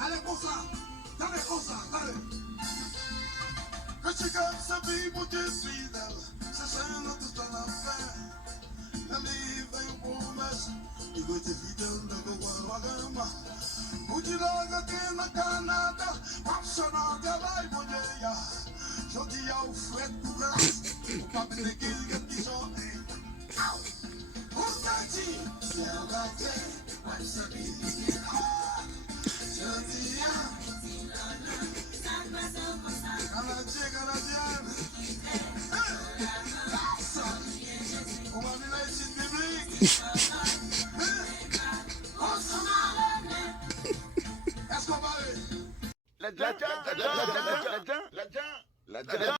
Allez, comme ça, dale cosa, dale. Que chicas se vivo de vida, se sendo de toda la fe. Na live em promessa, e vou te vidando do Guaragama. O de logo aqui na Canadá, apaixonado ela e mulher. Joguei ao freto do braço, o papo de guilha de jovem. O tati, se eu bater, vai saber que Canadien. On va venir ici de public. Est-ce qu'on va aller?